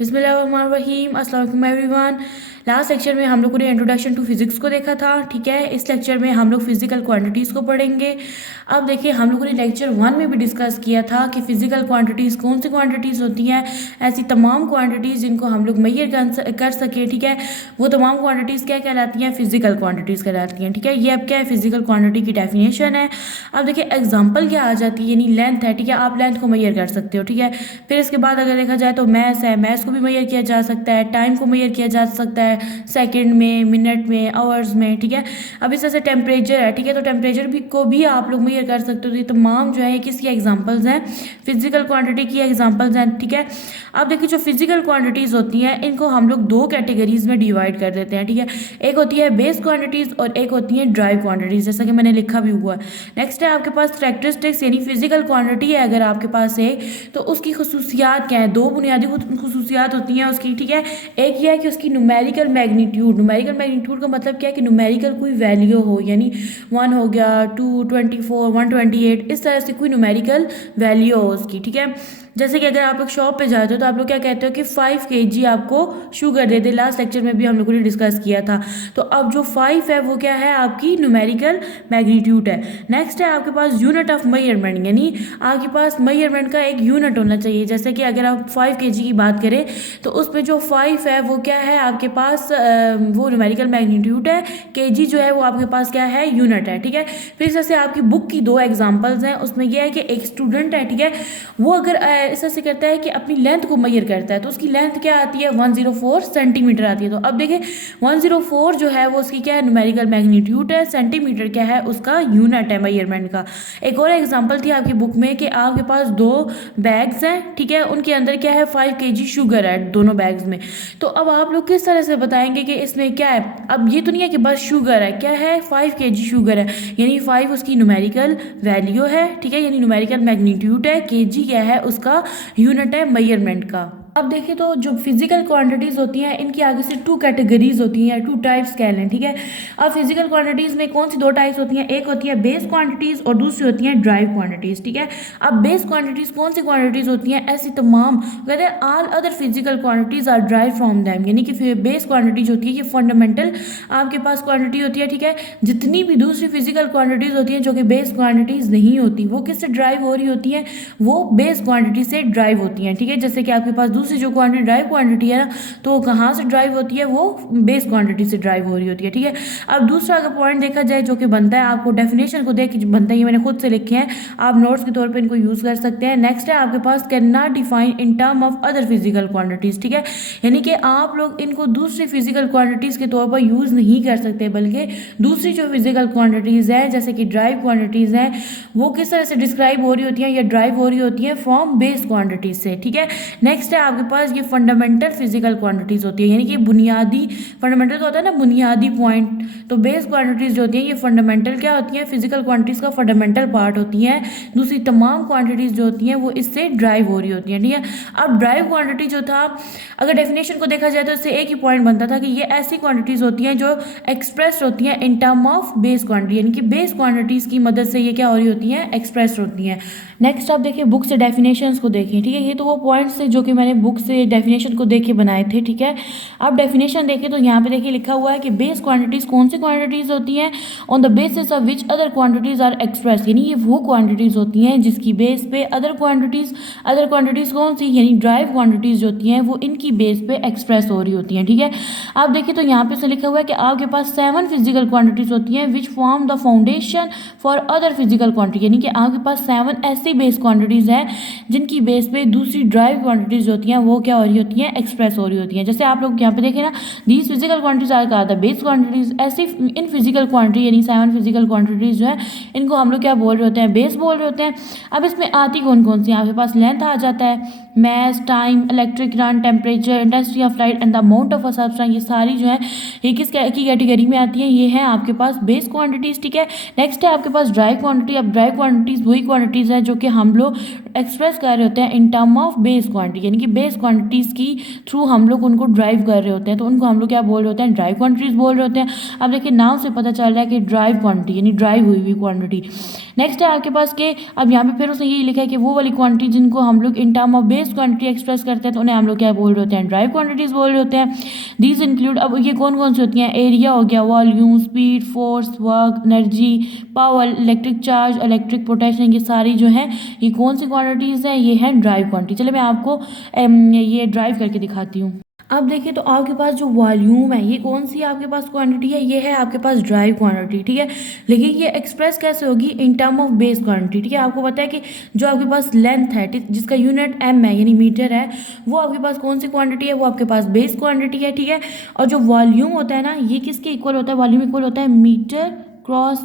बिस्मिल्लाहिर्रहमानिर्रहीम, अस्सलाम वालेकुम एवरीवन। लास्ट लेक्चर में हम लोगों ने इंट्रोडक्शन टू फिजिक्स को देखा था, ठीक है। इस लेक्चर में हम लोग फिजिकल क्वांटिटीज़ को पढ़ेंगे। अब देखिए, हम लोगों ने लेक्चर 1 में भी डिस्कस किया था कि फिजिकल क्वांटिटीज़ कौन सी क्वांटिटीज़ होती हैं। ऐसी तमाम क्वांटिटीज़ जिनको हम लोग मेजर कर सकें, ठीक है, वो तमाम क्वांटिटीज़ क्या कहलाती हैं? फिजिकल क्वांटिटीज़ कहलाती हैं, ठीक है। ये अब क्या है? फिजिकल क्वांटिटी की डेफिनेशन है। अब देखिए एग्जाम्पल क्या आ जाती है, यानी लेंथ है, ठीक है। आप लेंथ को मेजर कर सकते हो, ठीक है। फिर इसके बाद अगर देखा जाए तो मैथ है, मैथ को भी मेजर किया जा सकता है, टाइम को मेजर किया जा सकता है सेकंड में, मिनट में, आवर्स में, ठीक है। अब इस तरह से टेम्परेचर है, ठीक है, तो टेम्परेचर भी को भी आप लोग मेजर कर सकते हो। तो ये तमाम जो है ये किसकी एग्जांपल्स हैं? फिजिकल क्वांटिटी की एग्जांपल्स हैं, ठीक है। अब देखिए, जो फिजिकल क्वांटिटीज़ होती हैं इनको हम लोग दो कैटेगरीज में डिवाइड कर देते हैं, ठीक है। एक होती है बेस क्वांटिटीज़ और एक होती है ड्राइव क्वांटिटीज़, जैसा कि मैंने लिखा भी हुआ है। नेक्स्ट है आपके पास कैरेक्टरिस्टिक्स, यानी फिजिकल क्वांटिटी है अगर आपके पास है तो उसकी खसूसियात क्या है? दो बुनियादी खसूसियात होती हैं उसकी, ठीक है। एक ये है कि उसकी न्यूमेरिकल मैग्नीट्यूड का मतलब क्या है? कि न्यूमेरिकल कोई वैल्यू हो, यानी 1 हो गया, 2, 24, 128, इस तरह से कोई न्यूमेरिकल वैल्यू हो उसकी, ठीक है। जैसे कि अगर आप लोग शॉप पे जाते हो तो आप लोग क्या कहते हो कि 5 kg आपको शुगर दे दे। लास्ट लेक्चर में भी हम लोगों ने डिस्कस किया था। तो अब जो 5 है वो क्या है? आपकी न्यूमेरिकल मैग्नीट्यूड है। नेक्स्ट है आपके पास यूनिट ऑफ मेजरमेंट, यानी आपके पास मेजरमेंट का एक यूनिट होना चाहिए। जैसे कि अगर आप 5 kg की बात करें तो उसमें जो 5 है वो क्या है आपके पास? वो न्यूमेरिकल मैग्नीट्यूड है। kg जो है वो आपके पास क्या है? यूनिट है, ठीक है। फिर जैसे आपकी बुक की दो एग्जाम्पल्स हैं, उसमें यह है कि एक स्टूडेंट है, ठीक है, वो अगर इस तरह से करता है कि अपनी लेंथ को मेजर करता है तो उसकी लेंथ क्या आती है? 104 सेंटीमीटर आती है। तो अब देखिए 104 जो है वो उसकी क्या है? न्यूमेरिकल मैग्नीट्यूड है। सेंटीमीटर क्या है? उसका यूनिट है मेजरमेंट का। एक और एग्जांपल थी आपकी बुक में कि आपके पास दो बैग्स हैं, ठीक है, उनके अंदर क्या है? 5 kg शुगर है दोनों बैग्स में। तो अब आप लोग किस तरह से बताएंगे कि इसमें क्या है? अब ये तो नहीं है कि बस शुगर है, क्या है? 5 kg शुगर है, यानी 5 उसकी न्यूमेरिकल वैल्यू है, ठीक है, यानी न्यूमेरिकल मैग्नीट्यूड है। kg क्या है? उसका यूनिट है मेजरमेंट का। अब देखिए, तो जो फिजिकल क्वांटिटीज़ होती हैं इनकी आगे से 2 कैटेगरीज होती हैं, 2 टाइप्स कह लें, ठीक है। अब फिजिकल क्वांटिटीज़ में कौन सी 2 टाइप्स होती हैं? एक होती है बेस क्वांटिटीज़ और दूसरी होती हैं ड्राइव क्वांटिटीज़, ठीक है। अब बेस क्वांटिटीज़ कौन सी क्वांटिटीज़ होती हैं? ऐसी तमाम, कहते हैं all other physical quantities are derived from them, यानी कि बेस क्वांटिटीज होती है ये फंडामेंटल आपके पास क्वांटिटी होती है, ठीक है। जितनी भी दूसरी फिजिकल क्वांटिटीज़ होती हैं जो कि बेस क्वांटिटीज़ नहीं होती, वो किससे ड्राइव हो रही होती हैं? वो बेस क्वांटिटी से ड्राइव होती हैं, ठीक है। जैसे कि आपके पास दूसरी जो क्वांटिटी ड्राइव क्वांटिटी है ना, तो वो कहाँ से ड्राइव होती है? वो बेस क्वांटिटी से ड्राइव हो रही होती है, ठीक है। अब दूसरा अगर पॉइंट देखा जाए जो कि बनता है, आपको डेफिनेशन को देख के बनता है, ये मैंने खुद से लिखे हैं, आप नोट्स के तौर पे इनको यूज़ कर सकते हैं। नेक्स्ट है आपके पास can not define in term of other physical quantities, ठीक है, यानी कि आप लोग इनको दूसरी फिजिकल क्वांटिटीज़ के तौर पर यूज़ नहीं कर सकते, बल्कि दूसरी जो फिजिकल क्वांटिटीज़ हैं जैसे कि ड्राइव क्वांटिटीज़ हैं वो किस तरह से डिस्क्राइब हो रही होती हैं या ड्राइव हो रही होती हैं? फ्रॉम बेस क्वांटिटीज से, ठीक है। नेक्स्ट है आपके पास ये फंडामेंटल फिजिकल क्वांटिटीज होती है, यानी कि बुनियादी, फंडामेंटल तो होता है ना बुनियादी पॉइंट, तो बेस क्वांटिटीज जो होती हैं ये फंडामेंटल क्या होती हैं? फिजिकल क्वांटिटीज का फंडामेंटल पार्ट होती हैं। दूसरी तमाम क्वांटिटीज जो होती हैं वो इससे ड्राइव हो रही होती हैं, ठीक है। अब ड्राइव क्वांटिटी जो था, अगर डेफिनेशन को देखा जाए तो इससे एक ही पॉइंट बनता था कि ये ऐसी क्वांटिटीज होती हैं जो एक्सप्रेस होती हैं इन टर्म ऑफ बेस क्वांटिटी, यानी कि बेस क्वांटिटीज की मदद से ये क्या हो रही होती हैं? एक्सप्रेस होती हैं। नेक्स्ट आप देखिए बुक से डेफिनेशंस को देखिए, ठीक है। ये तो वो पॉइंट्स थे जो कि मैंने बुक से डेफिनेशन को देख के बनाए थे, ठीक है। अब डेफिनेशन देखिए तो यहाँ पे देखिए लिखा हुआ है कि बेस क्वांटिटीज कौन सी क्वांटिटीज होती हैं? On the basis of which other quantities are express, यानी ये वो क्वांटिटीज होती हैं जिसकी बेस पे अदर क्वांटिटीज कौन सी? यानी ड्राइव क्वांटिटीज जो होती हैं वो इनकी बेस पे एक्सप्रेस हो रही होती हैं, ठीक है। आप देखिए तो यहाँ पे से लिखा हुआ है कि आपके पास 7 फिजिकल क्वांटिटीज होती हैं which form the foundation for other physical quantity, यानी कि आपके पास 7 ऐसी बेस क्वांटिटीज हैं जिनकी बेस पे दूसरी ड्राइव क्वांटिटीज होती हैं वो क्या हो रही होती हैं? एक्सप्रेस हो रही होती हैं। जैसे आप लोग यहाँ पे देखें ना, दीज फिजिकल क्वांटिटीज आर कहा था बेस क्वांटिटीज, ऐसी इन फिजिकल क्वांटिटी यानी 7 फिजिकल क्वांटिटीज जो है इनको हम लोग क्या बोल रहे होते हैं? बेस बोल रहे होते हैं। अब इसमें आती कौन कौन सी? आपके पास लेंथ आ जाता है, mass, time, electric current, temperature, intensity of light and the amount of a substance, ये सारी जो है ये किस की कैटेगरी में आती है? ये है आपके पास बेस क्वांटिटीज, ठीक है। नेक्स्ट है आपके पास ड्राइव क्वांटिटी। अब ड्राइव क्वांटिटीज वही क्वांटिटीज है जो कि हम लोग एक्सप्रेस कर रहे होते हैं इन टर्म ऑफ बेस क्वांटिटी, यानी कि बेस क्वांटिटीज़ की थ्रू हम लोग उनको ड्राइव कर रहे होते हैं, तो उनको हम लोग क्या बोल रहे होते हैं, ड्राइव क्वांटिटीज़ बोल रहे होते हैं। अब देखिए नाम से पता चल रहा है कि ड्राइव क्वांटिटी यानी ड्राइव हुई हुई क्वांटिटी। नेक्स्ट है आपके पास के, अब यहाँ पे फिर उसने यही लिखा है कि वो वाली क्वांटिटी जिनको हम लोग इन term of base quantity express करते हैं तो उन्हें हम लोग क्या बोल रहे होते हैं, ड्राइव क्वांटिटीज़ बोल रहे होते हैं। दीज इंक्लूड, अब ये कौन कौन सी होती हैं, एरिया हो गया, volume, speed, force, work, energy, power, electric charge, electric potential, ये सारी जो हैं ये कौन सी क्वांटिटीज़ हैं, ये है ड्राइव क्वांटिटी। चलिए मैं आपको ये ड्राइव करके दिखाती हूँ। अब देखिए तो आपके पास जो वॉल्यूम है ये कौन सी आपके पास क्वांटिटी है, ये है आपके पास ड्राइव क्वांटिटी, ठीक है। लेकिन ये एक्सप्रेस कैसे होगी, इन टर्म ऑफ बेस क्वांटिटी, ठीक है। आपको पता है कि जो आपके पास लेंथ है जिसका यूनिट एम है यानी मीटर है, वो आपके पास कौन सी क्वांटिटी है, वो आपके पास बेस क्वांटिटी है, ठीक है। और जो वॉल्यूम होता है ना, ये किसके इक्वल होता है, वॉल्यूम इक्वल होता है मीटर क्रॉस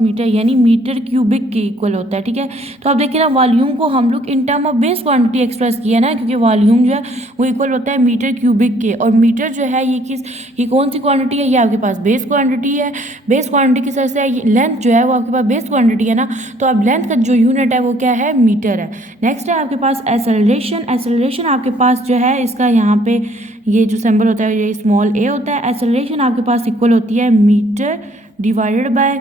मीटर यानी मीटर क्यूबिक के इक्वल होता है, ठीक है। तो आप देखिए ना वॉल्यूम को हम लोग इन term of base quantity express किया ना, क्योंकि वॉल्यूम जो है वो इक्वल होता है मीटर क्यूबिक के, और मीटर जो है ये कौन सी क्वांटिटी है, ये आपके पास बेस क्वांटिटी है। बेस क्वांटिटी किस तरह से है, लेंथ जो है वो आपके पास बेस क्वांटिटी है ना, तो अब लेंथ का जो यूनिट है वो क्या है, मीटर है। नेक्स्ट है आपके पास एसेलरेशन आपके पास जो है इसका यहाँ पे ये जो सिंबल होता है ये स्मॉल ए होता है। एसेलरेशन आपके पास इक्वल होती है मीटर डिवाइडेड बाय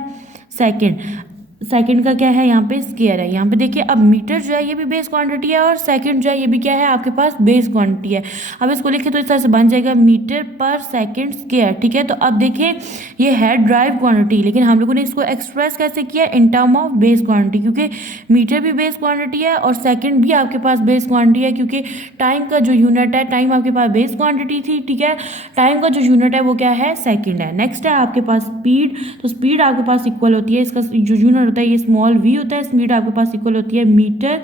सेकंड का क्या है, यहाँ पे स्क्वायर है। यहाँ पे देखिए अब मीटर जो है ये भी बेस क्वांटिटी है और सेकंड जो है ये भी क्या है आपके पास बेस क्वांटिटी है। अब इसको लिखे तो इस तरह से बन जाएगा मीटर पर सेकंड स्क्वायर, ठीक है। तो अब देखिए ये है ड्राइव क्वांटिटी, लेकिन हम लोगों ने इसको एक्सप्रेस कैसे किया, इन टर्म ऑफ बेस क्वांटिटी, क्योंकि मीटर भी बेस क्वांटिटी है और सेकेंड भी आपके पास बेस क्वांटिटी है, क्योंकि टाइम का जो यूनिट है, टाइम आपके पास बेस क्वांटिटी थी, ठीक है। टाइम का जो यूनिट है वो क्या है, सेकेंड है। नेक्स्ट है आपके पास स्पीड, तो स्पीड आपके पास इक्वल होती है, इसका जो यूनिट होता है ये स्मॉल v होता है। स्पीड आपके पास इक्वल होती है मीटर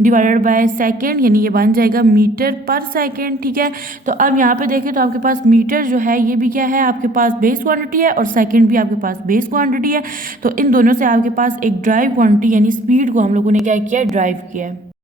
डिवाइडेड बाय सेकंड, यानी ये बन जाएगा मीटर पर सेकंड, ठीक है। तो अब यहाँ पे देखें तो आपके पास मीटर जो है ये भी क्या है आपके पास बेस क्वांटिटी है और सेकंड भी आपके पास बेस क्वांटिटी है। तो इन दोनों से आपके पास एक ड्राइव क्वांटिटी यानी स्पीड को हम लोगों ने क्या किया, ड्राइव किया है।